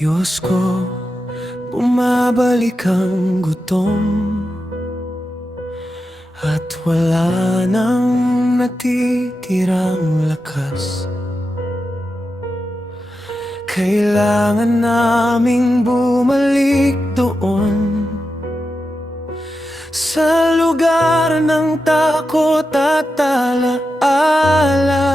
Diyos ko, bumabalik ang gutom at wala nang natitirang lakas. Kailangan naming bumalik doon sa lugar ng takot at alaala.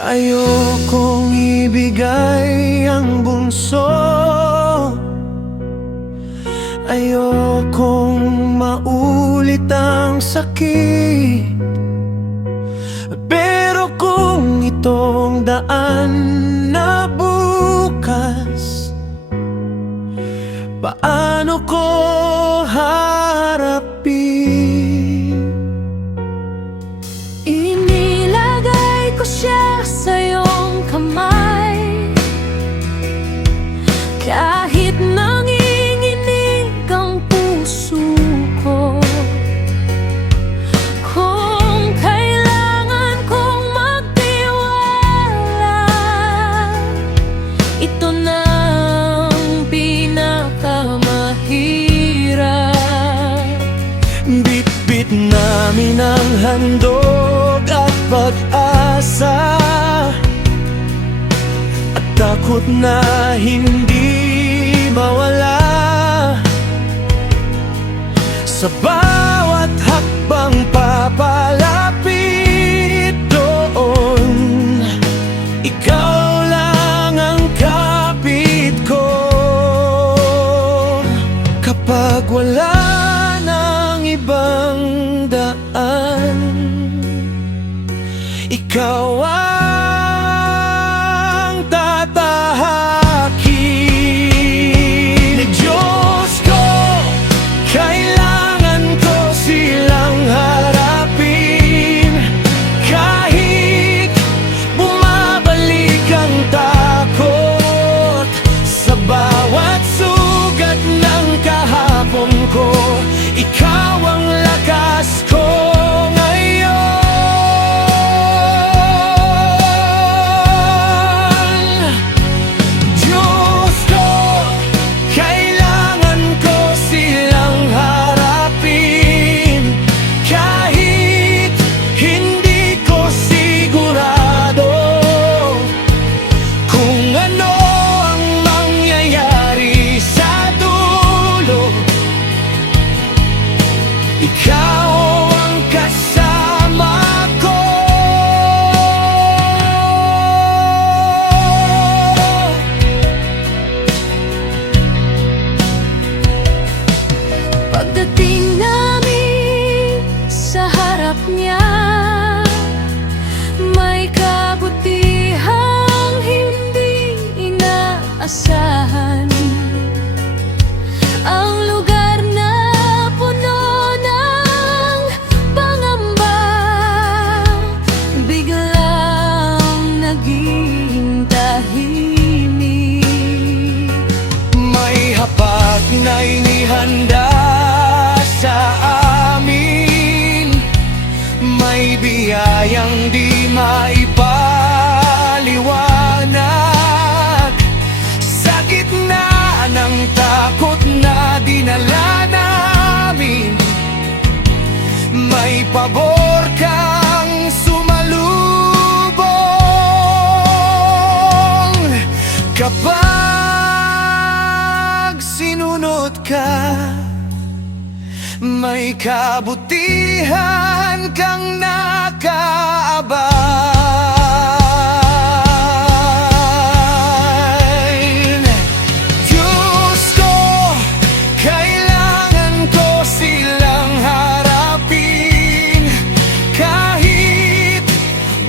Ayokong ibigay ang bunso, ayokong maulit ang sakit. Pero kung itong daan na bukas, paano ko harapin? Inilagay ko siya sa iyong kamay, kahit nanginginig ang puso ko. Kung kailangan kong magtiwala, ito na ang pinakamahirap. Bitbit namin ang handog at pag-asa, at takot na hindi mawala. Sa bawat hakbang papalapit doon, ikaw lang ang kapit ko. Kapag wala ng ibang daan, ikaw ang tatahakin. Diyos ko, kailangan ko silang harapin, kahit bumabalik ang takot. Sa bawat sugat ng kahapon ko, ikaw ang lakas ko ngayon. Diyos ko, kailangan ko silang harapin, kahit hindi ko sigurado kung ano ang mangyayari sa dulo. Ikaw ang kasama ko. Pagdating namin sa harap niya, may kabutihang hindi inaasahan. Ang lugar na puno ng pangamba, biglang naging tahimik. May hapag na inihanda sa amin, may biyayang di maipaliwanag. Sa gitna ng takot na dinala namin, may pabor kang sumalubong. Kapag sinunod ka, may kabutihan kang nakaabay. Diyos ko, kailangan ko silang harapin, kahit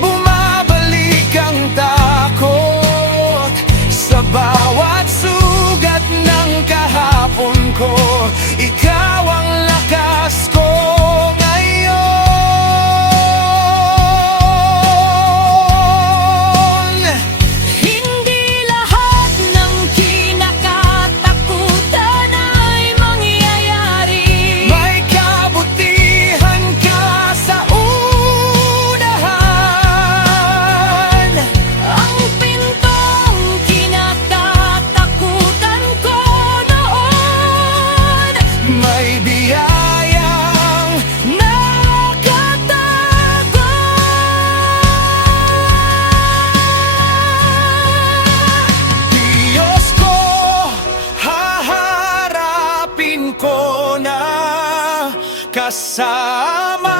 bumabalik ang takot. Sa bawat sugat ng kahapon ko, ikaw ang lakas ko ngayon. Hindi lahat ng kinakatakutan ay mangyayari. May kabutihan ka sa unahan. Ang pintong kina magkasama